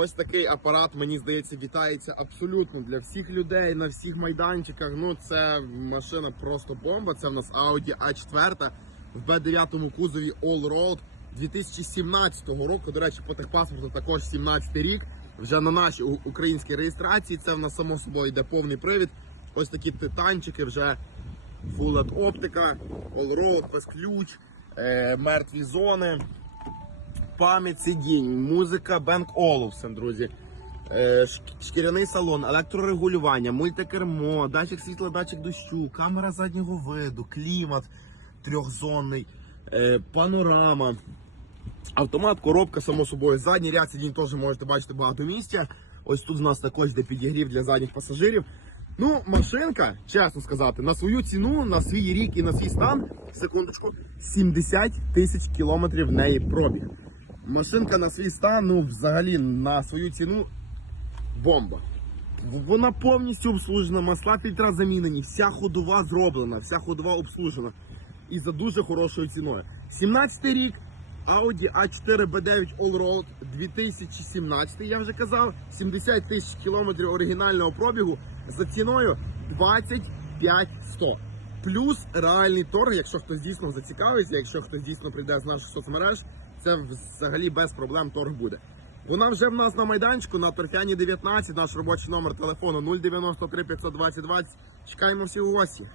Ось такий апарат, мені здається, вітається абсолютно для всіх людей на всіх майданчиках. Ну, це машина просто бомба. Це в нас Audi A4 в B9 кузові All-Road 2017 року. До речі, по техпаспорту також 17 рік. Вже на нашій українській реєстрації. Це в нас само собою йде повний привід. Ось такі титанчики вже Full LED оптика, All-Road, без ключ, е, мертві зони пам'ять сидінь, музика Bang Olufsen, друзі. Е, Шкіряний салон, електрорегулювання, мультикермо, датчик світла, датчик дощу, камера заднього виду, клімат трьохзонний, е, панорама, автомат, коробка, само собою. Задній ряд сидінь теж можете бачити багато місця. Ось тут в нас також йде підігрів для задніх пасажирів. Ну, машинка, чесно сказати, на свою ціну, на свій рік і на свій стан, секундочку, 70 тисяч кілометрів в неї пробіг. Машинка на свій стан, ну взагалі на свою ціну бомба. Вона повністю обслужена, масла фільтра замінені, вся ходова зроблена, вся ходова обслужена. І за дуже хорошою ціною. 17 й рік, Audi A4 B9 Allroad 2017, я вже казав, 70 тисяч кілометрів оригінального пробігу за ціною 25 100. Плюс реальний торг, якщо хтось дійсно зацікавиться, якщо хтось дійсно прийде з наших соцмереж, це взагалі без проблем торг буде. Вона вже в нас на майданчику на торфяні 19, наш робочий номер телефону 093 520 20. Чекаємо всіх у гості.